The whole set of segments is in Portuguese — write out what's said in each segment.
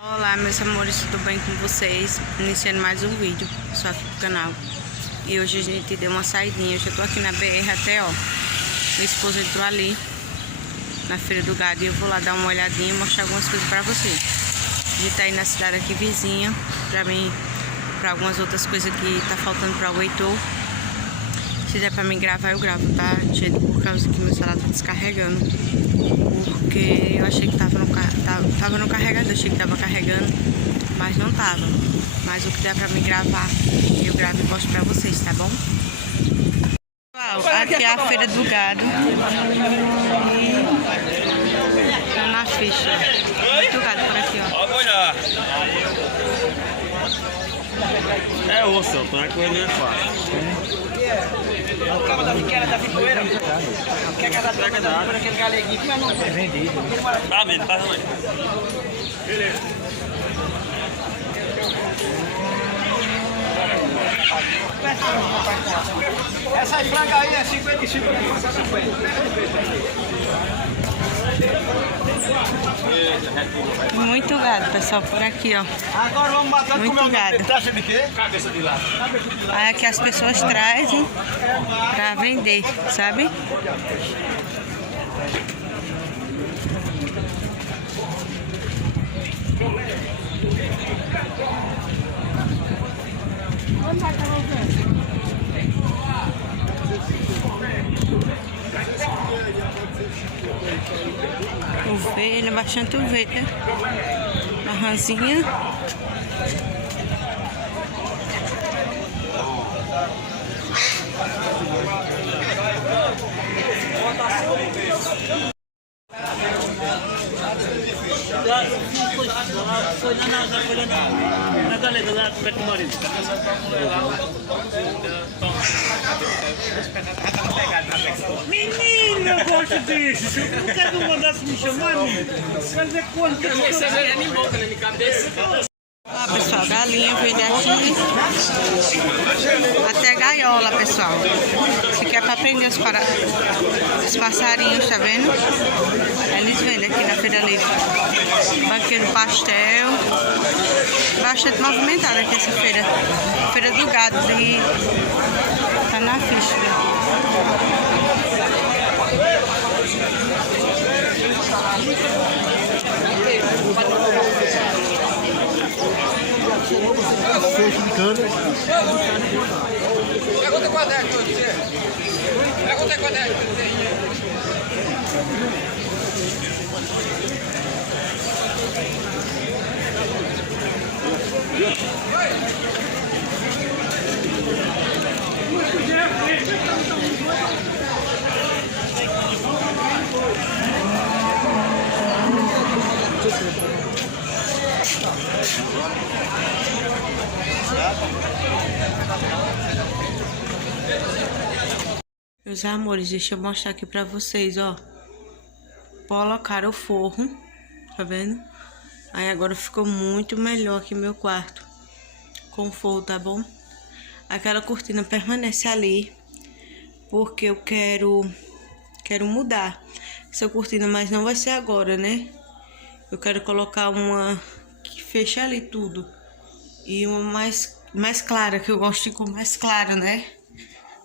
Olá meus amores, tudo bem com vocês? Iniciando mais um vídeo só aqui pro canal. E hoje a gente deu uma saidinha. Eu já tô aqui na BR até, ó. Meu esposo entrou ali na Feira do Gado e eu vou lá dar uma olhadinha e mostrar algumas coisas pra vocês. A gente tá aí na cidade aqui vizinha pra algumas outras coisas que tá faltando pra o Heitor. Se der pra mim gravar, eu gravo, tá? Gente, por causa que meu celular tá descarregando. Porque eu achei que tava no carregador, achei que tava carregando, mas não tava. Mas o que der pra mim gravar, eu gravo e mostro pra vocês, tá bom? Pessoal, aqui é a Feira do Gado. E tá na ficha. Muito gado por aqui, ó. Olha! É osso, não é coisa nem fácil. O cara da biqueira da Vipoeira. Quer casar da Vipoeira, aquele galeguinho, mas não é vendido. Tá mesmo, tá também. Beleza. Essa franga aí é 55, eu vou passar 50. Muito gado, pessoal, por aqui, ó. Agora vamos matar Muito com o meu gado. taxa de quê? Cabeça de lado. Aí aqui as pessoas trazem pra vender, sabe? Ovelha, bastante ovelha. Uma ranzinha. Foi na galera lá perto do marido. Menino, eu gosto disso. Por que não mandasse me chamar, menino? Quer dizer, quando que você ganha em boca na minha cabeça? Ó, pessoal, galinha vende aqui. Até gaiola, pessoal. Isso aqui é pra prender os passarinhos, tá vendo? Eles vendem aqui na Feira Livre. Banqueiro pastel. Bastante movimentada aqui essa feira. Feira do Gado. E tá na ficha. Fecho de cana. Pergunta quanto é que eu disse. Pergunta quanto é que eu disse. Meus amores, deixa eu mostrar aqui pra vocês, ó. Colocaram o forro, tá vendo? Aí agora ficou muito melhor aqui meu quarto com forro, tá bom? Aquela cortina permanece ali, porque eu quero mudar essa cortina, mas não vai ser agora, né? Eu quero colocar uma que feche ali tudo. E uma mais clara, que eu gosto de cor mais clara, né?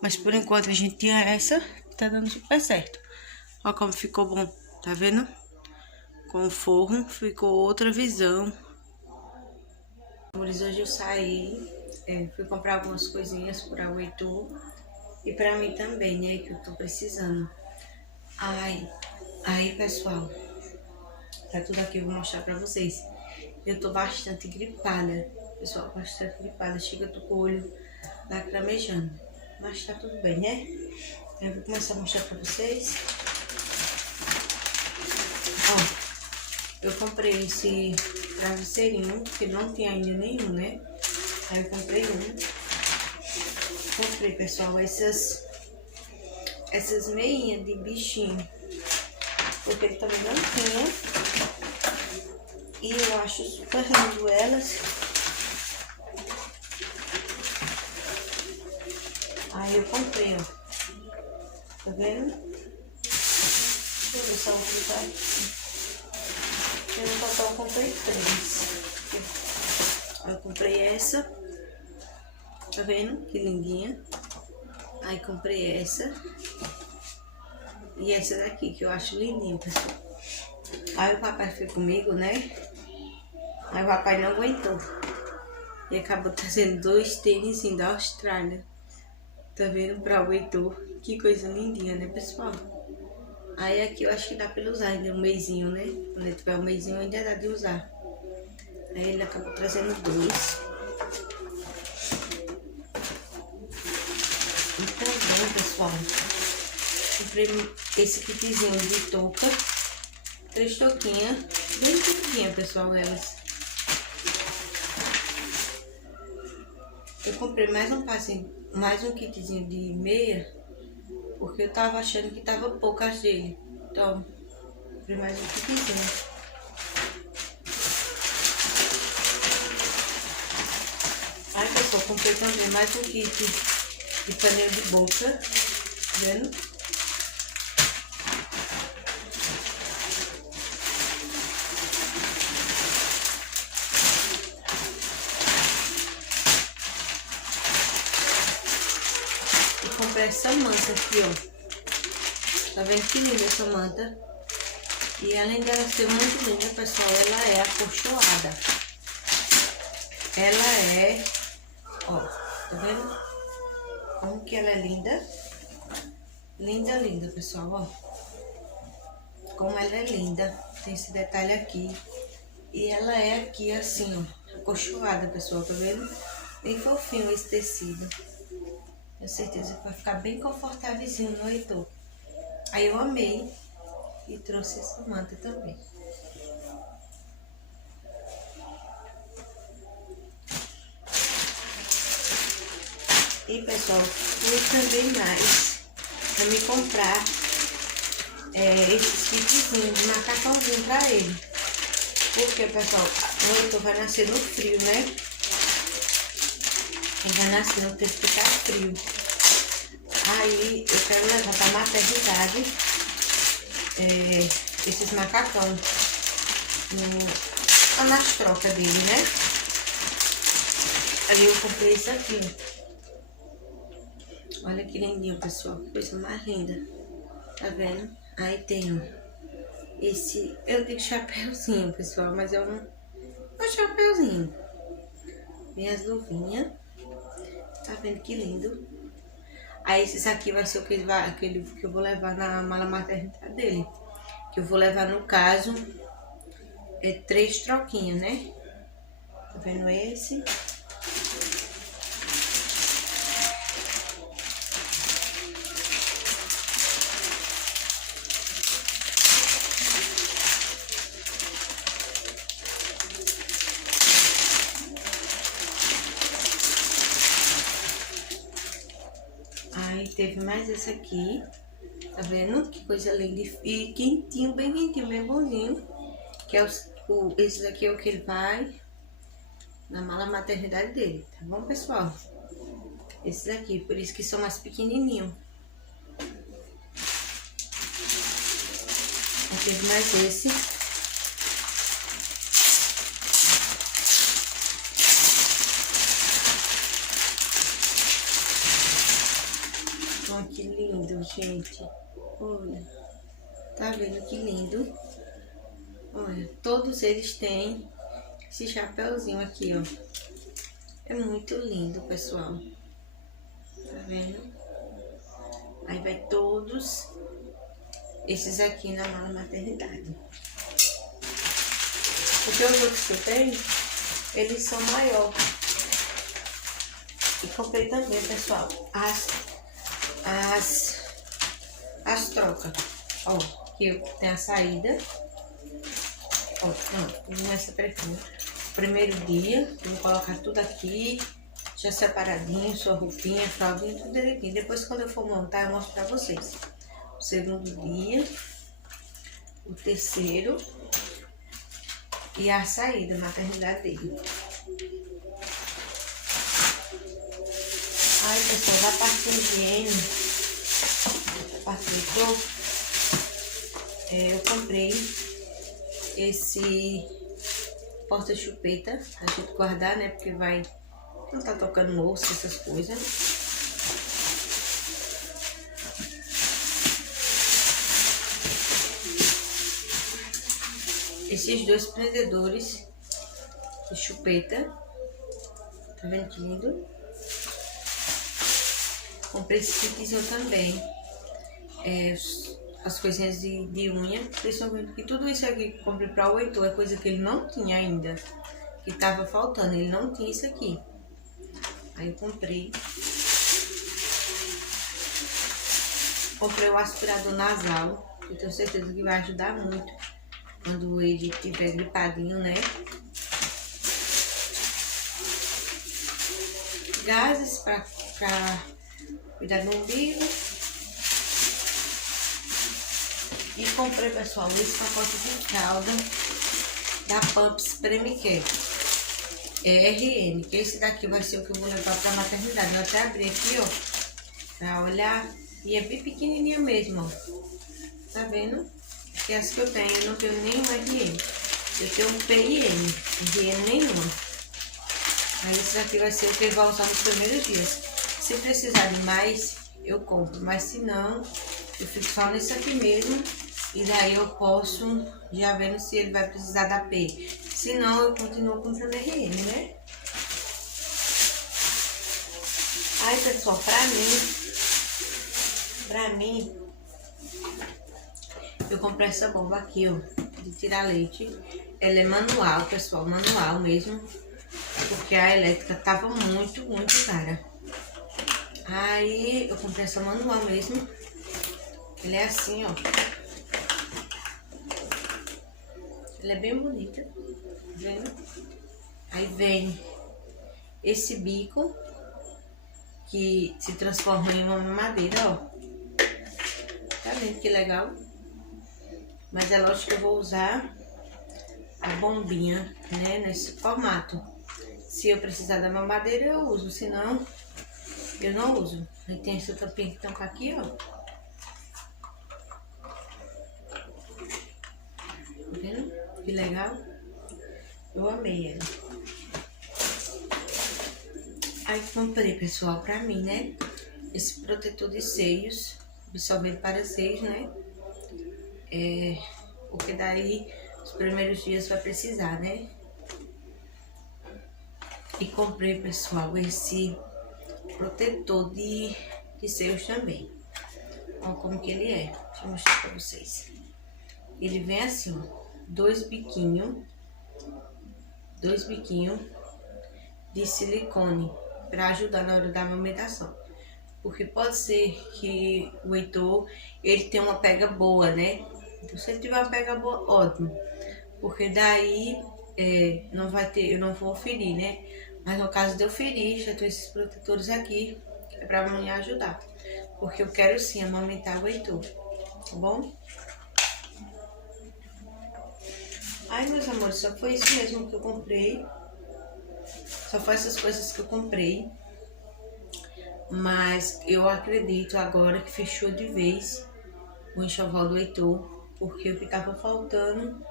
Mas por enquanto a gente tinha essa, tá dando super certo. Olha como ficou bom, tá vendo? Com o forro ficou outra visão. Amores, hoje eu saí, fui comprar algumas coisinhas para o Heitor e pra mim também, né? Que eu tô precisando. Aí pessoal, tá tudo aqui, eu vou mostrar pra vocês. Eu tô bastante gripada, pessoal, bastante gripada. Chega, eu tô com o olho lacrimejando. Mas tá tudo bem, né? Eu vou começar a mostrar pra vocês. Ó, eu comprei esse travesseirinho, que não tinha ainda nenhum, né? Aí eu comprei um. Comprei, pessoal, essas meinhas de bichinho. Porque ele também não tinha. E eu acho super lindo elas. Aí eu comprei, ó. Tá vendo? Deixa eu ver se a outra tá aqui. Eu no total comprei 3. comprei essa. Tá vendo? Que lindinha. Aí comprei essa. E essa daqui, que eu acho lindinha, pessoal. Aí o papai foi comigo, né? Aí o papai não aguentou. E acabou trazendo 2 tênis da Austrália. Tá vendo? Pra o Heitor. Que coisa lindinha, né, pessoal? Aí aqui eu acho que dá pra ele usar ainda um mêsinho, né? Quando ele tiver um mêsinho ainda dá de usar. Aí ele acabou trazendo 2. E também, pessoal, comprei esse kitzinho de touca. 3 touquinhas. Bem pequenininha, pessoal, elas. Eu comprei mais um kitzinho de meia. Porque eu tava achando que tava poucas dele. Então, comprei mais um kitzinho. Aí, pessoal, comprei também mais um kit de paninho de boca. Tá vendo? Comprei essa manta aqui, ó. Tá vendo que linda essa manta? E além dela ser muito linda, pessoal, ela é acolchoada. Ela é, ó, tá vendo? Como que ela é linda? Linda, linda, pessoal, ó. Como ela é linda. Tem esse detalhe aqui. E ela é aqui assim, ó, acolchoada, pessoal, tá vendo? Bem fofinho esse tecido. Tenho certeza que vai ficar bem confortávelzinho no Heitor. Aí eu amei e trouxe essa manta também. E pessoal, fui também mais pra me comprar esses kitzinhos de macacãozinho pra ele. Porque, pessoal, o Heitor vai nascer no frio, né? Ele vai nascer no tempo que tá frio. Aí eu quero levar pra maternidade esses macacão nas trocas dele, né? Aí eu comprei esse aqui. Olha que lindinho, pessoal. Que coisa mais linda. Tá vendo? Aí tem, ó, esse, eu digo chapéuzinho, pessoal, mas é um chapéuzinho. Vem as luvinhas. Tá vendo que lindo? Aí esses aqui vai ser o que eu vou levar na mala maternidade dele. Que eu vou levar, no caso, 3 troquinhas, né? Tá vendo esse? Aí teve mais esse aqui, tá vendo? Que coisa linda e quentinho, bem bonzinho. Que é esse daqui é o que ele vai na mala maternidade dele, tá bom, pessoal? Esses aqui, por isso que são mais pequenininhos. Aí teve mais esse. Olha que lindo, gente. Olha. Tá vendo que lindo? Olha, todos eles têm esse chapéuzinho aqui, ó. É muito lindo, pessoal. Tá vendo? Aí vai todos esses aqui na mala maternidade. Porque os outros que eu tenho, eles são maiores. E comprei também, pessoal, as trocas. Ó, que tem a saída. Ó, não, vou essa perfume. Primeiro dia, eu vou colocar tudo aqui, já separadinho, sua roupinha, fraldinha, tudo direitinho. Depois, quando eu for montar, eu mostro pra vocês. O segundo dia, o terceiro e a saída, a maternidade dele. Aí, pessoal, da parte de higiene, da parte do corpo, eu comprei esse porta-chupeta, a gente guardar, né? Porque vai não tá tocando osso, essas coisas. Esses dois prendedores de chupeta. Tá vendo que lindo? Comprei esse kitzinho também. As coisinhas de unha. Vocês estão vendo que tudo isso aqui que eu comprei para o Heitor é coisa que ele não tinha ainda. Que tava faltando. Ele não tinha isso aqui. Aí eu comprei. Comprei o aspirador nasal. Eu tenho certeza que vai ajudar muito quando ele estiver gripadinho, né? Gases para cuidar do umbigo. E comprei, pessoal, esse pacote de fralda da Pumps Premicare RN, que esse daqui vai ser o que eu vou levar pra maternidade. Eu até abri aqui, ó, pra olhar, e é bem pequenininha mesmo, ó. Tá vendo? Que as que eu tenho, eu não tenho nenhuma RN. Eu tenho um PIN, RN nenhuma. Aí esse daqui vai ser o que eu vou usar nos primeiros dias. Se precisar de mais, eu compro, mas se não, eu fico só nesse aqui mesmo. E daí eu posso já vendo se ele vai precisar da P. Se não, eu continuo comprando RN, né? Aí, pessoal, pra mim, eu comprei essa bomba aqui, ó, de tirar leite. Ela é manual, pessoal, manual mesmo. Porque a elétrica tava muito cara. Aí, eu comprei essa manual mesmo. Ela é assim, ó. Ela é bem bonita, tá vendo? Aí vem esse bico que se transforma em uma mamadeira, ó. Tá vendo que legal? Mas é lógico que eu vou usar a bombinha, né, nesse formato. Se eu precisar da mamadeira, eu uso, senão eu não uso. Aí tem essa tampinha que tampa aqui, ó. Tá vendo? Que legal. Eu amei ela. Aí comprei, pessoal, pra mim, né? Esse protetor de seios. Absorvente para seios, né? Porque daí os primeiros dias vai precisar, né? E comprei, pessoal, esse protetor de seios também. Olha como que ele é. Deixa eu mostrar pra vocês. Ele vem assim, ó. Dois biquinhos de silicone para ajudar na hora da amamentação. Porque pode ser que o Heitor, ele tem uma pega boa, né? Então, se ele tiver uma pega boa, ótimo. Porque daí não vai ter, eu não vou ferir, né? Mas no caso de eu ferir, já tenho esses protetores aqui, é para me ajudar. Porque eu quero sim amamentar o Heitor, tá bom? Ai, meus amores, só foi isso mesmo que eu comprei. Só foi essas coisas que eu comprei. Mas eu acredito agora que fechou de vez o enxoval do Heitor. Porque o que tava faltando,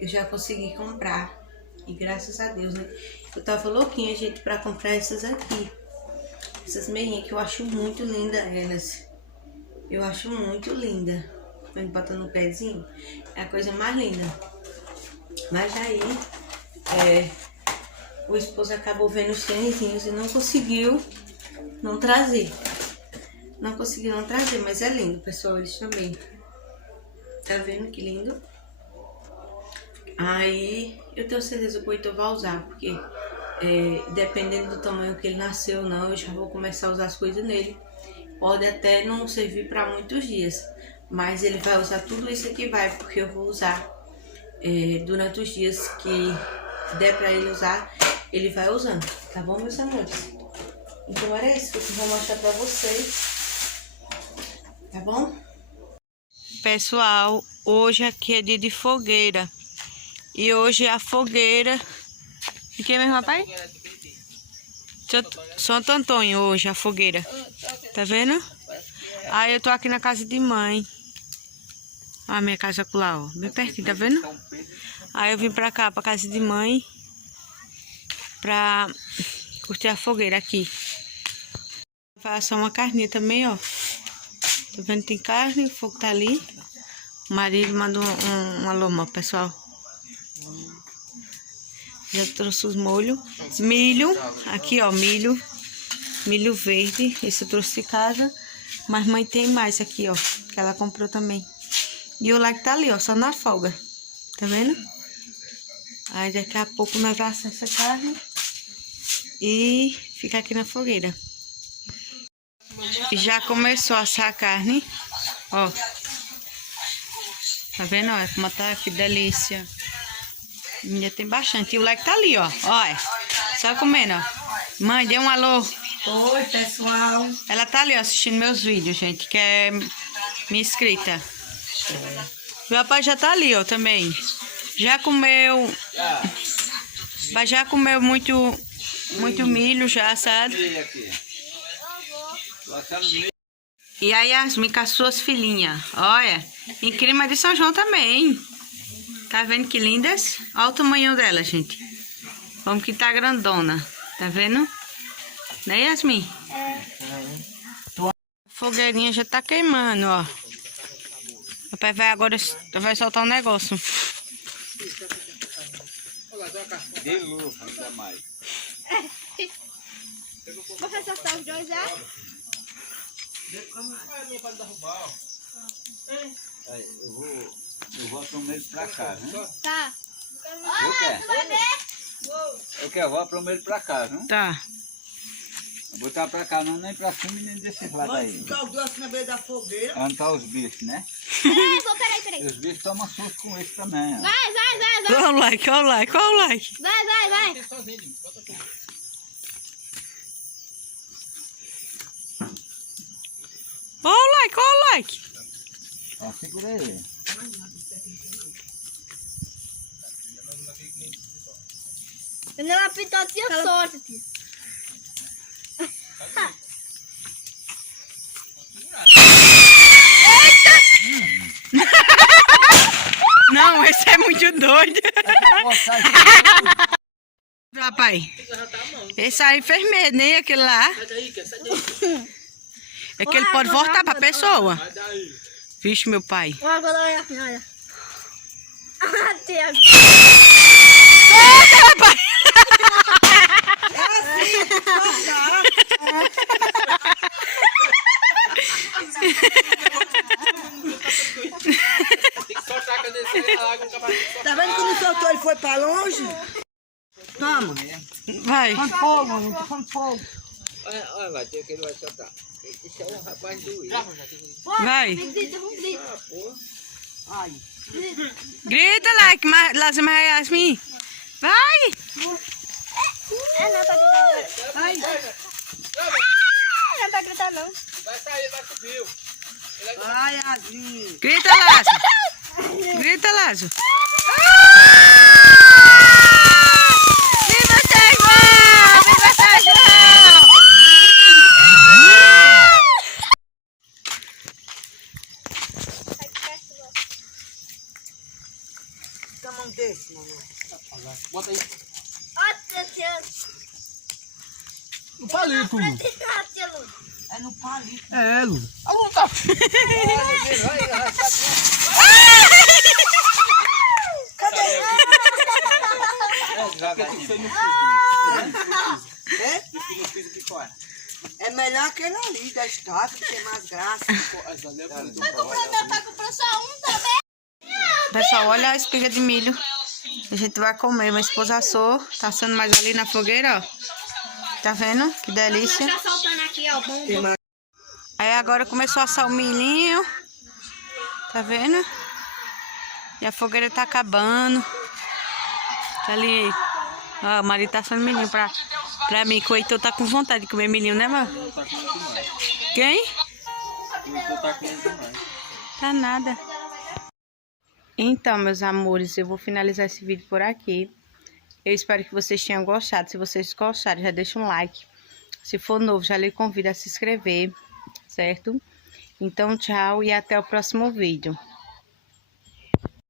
eu já consegui comprar. E graças a Deus, né? Eu tava louquinha, gente, pra comprar essas aqui. Essas meinhas que eu acho muito linda elas. Eu acho muito linda. Quando bota no pezinho, é a coisa mais linda. Mas aí, o esposo acabou vendo os tênisinhos e não conseguiu não trazer. Não conseguiu não trazer, mas é lindo, pessoal, eles também. Tá vendo que lindo? Aí, eu tenho certeza que o Heitor vai usar, porque dependendo do tamanho que ele nasceu ou não, eu já vou começar a usar as coisas nele. Pode até não servir para muitos dias, mas ele vai usar tudo isso aqui, porque eu vou usar. Durante os dias que der pra ele usar, ele vai usando, tá bom, meus amores? Então era isso que eu vou mostrar pra vocês, tá bom? Pessoal, hoje aqui é dia de fogueira. E hoje a fogueira... De quem mesmo, rapaz? Santo Antônio hoje, a fogueira. Tá vendo? Aí eu tô aqui na casa de mãe. Olha a minha casa lá, ó. Bem pertinho, tá vendo? Aí eu vim pra cá, pra casa de mãe. pra curtir a fogueira aqui. Vai assar uma carninha também, ó. Tá vendo? Tem carne, o fogo tá ali. O marido mandou um alô, pessoal. Já trouxe os molhos. Milho, aqui ó, milho. Milho verde, esse eu trouxe de casa. Mas mãe tem mais aqui, ó, que ela comprou também. E o like tá ali, ó, só na folga. Tá vendo? Aí daqui a pouco nós vamos assar essa carne e ficar aqui na fogueira. E já começou a assar a carne, ó. Tá vendo, ó, como tá, que delícia. Ainda tem bastante. E o like tá ali, ó, olha. Só comendo, ó. Mãe, dê um alô. Oi, pessoal. Ela tá ali, ó, assistindo meus vídeos, gente, que é minha inscrita. O rapaz já tá ali, ó, também. Já comeu... Mas já comeu muito milho, já, sabe? E a Yasmin com as suas filhinhas, olha. Em clima de São João também. Tá vendo que lindas? Olha o tamanho dela, gente. Como que tá grandona. Tá vendo? Né, Yasmin? A fogueirinha já tá queimando, ó. O pai vai agora, vai soltar um negócio. De luva, ainda mais. Você só tá os dois, é? Eu vou primeiro pra cá, né? Tá. Eu quero, vou primeiro pra cá, não? Tá. Vou botar pra cá, não, nem pra cima nem desse lado aí. Ficar os dois na beira da fogueira. Onde tá os bichos, né? Peraí. E os bichos tomam susto com isso também, ó. Vai. Olha o like, olha o like, olha o like. Vai. Olha o like, olha o like. Ó, segura aí. Eu não apitou, tinha sorte, tio. Não, esse é muito doido. Rapaz, esse aí fez medo, nem aquele lá. É que ele pode voltar pra pessoa. Vixe, meu pai. Agora olha aqui, olha. Tiago. Rapaz. Tá vendo que não soltou, ele foi pra longe? Toma. Vai. Com fogo, com fogo. Olha lá, que ele vai soltar. Esse é um rapaz doido. Vai. Ai. Grita, like, Lázaro Yasmin. Vai. Não tá gritando. Ai. Não tá gritando, não. Vai sair, vai subir. Ai, Yasmin. Grita, Lázaro. Grita, Lázaro. Viva São João! Viva São João! Fica a mão desse, mano. Bota aí. Ó, tia. No palito, Lu. Tia Lu. É no palito. É, Lu. A luta! É melhor aquele ali da estaca, que tem mais graça. Tá comprando só um também. Pessoal, olha a espiga de milho. A gente vai comer. Minha esposa assou. Tá assando mais ali na fogueira, ó. Tá vendo? Que delícia. Tá soltando aqui, ó. Bom. Aí agora começou a assar o milhinho. Tá vendo? E a fogueira tá acabando. Tá ali. Ó, o marido tá assando milhinho pra mim. Que o Heitor tá com vontade de comer milhinho, né, mano? Quem? Tá nada. Então, meus amores, eu vou finalizar esse vídeo por aqui. Eu espero que vocês tenham gostado. Se vocês gostaram, já deixa um like. Se for novo, já lhe convido a se inscrever, certo? Então, tchau e até o próximo vídeo.